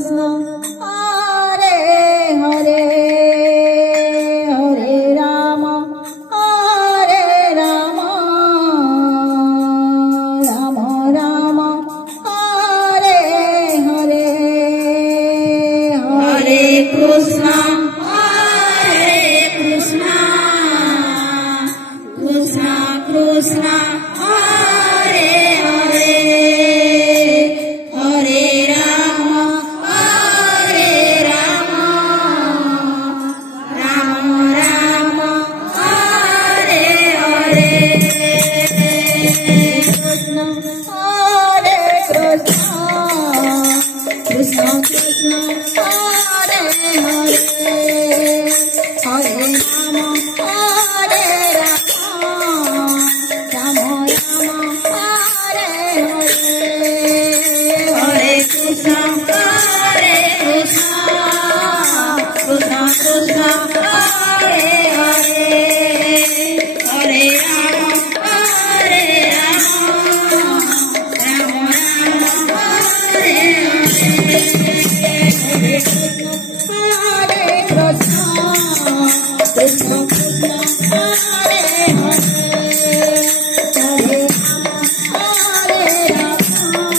Krishna Hare Hare Hare Rama Hare Rama Rama Rama Hare Hare Hare Krishna Krishna Krishna Hare Hare Hare Rama Hare Rama Rama Rama Hare Hare Krishna Hare Krishna Krishna Krishna Hare Hare Hare Rama Hare Rama Hare Krishna Hare Krishna Krishna Krishna Hare Hare Hare Rama Hare Rama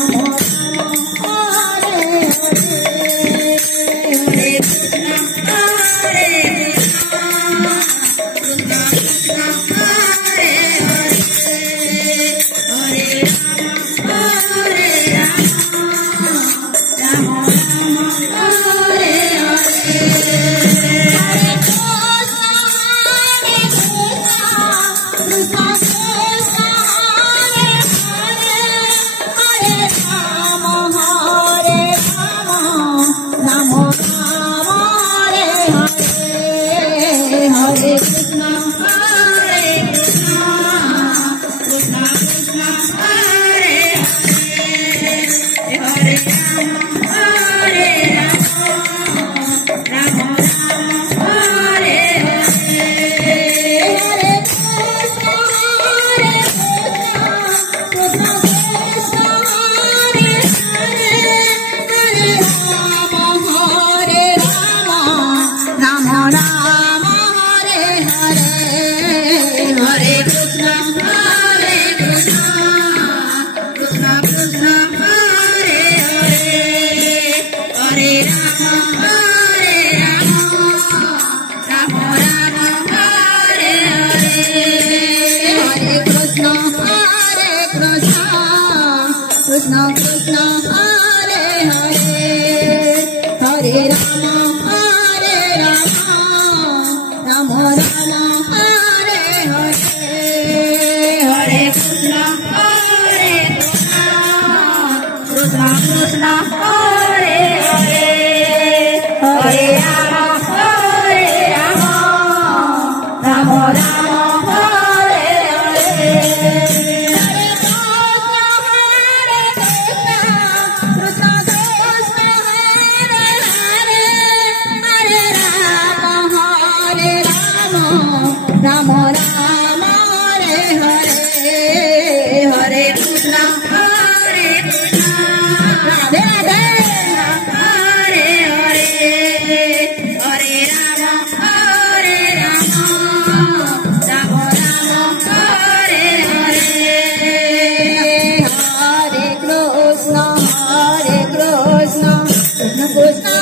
Rama Rama Hare Hare Krishna Krishna Krishna Hare Hare Krishna Krishna Hare Hare Hare Rama Hare Rama Rama Rama Hare Hare Hare Krishna Hare Krishna Krishna Krishna Hare Hare Hare Rama Hare Rama Rama Rama Hare Hare Rama Rama Hare Hare Hare Krishna Hare Krishna Radhe Radhe Hare Hare Hare Rama Hare Rama Rama Rama Hare Hare Hare Krishna Krishna Krishna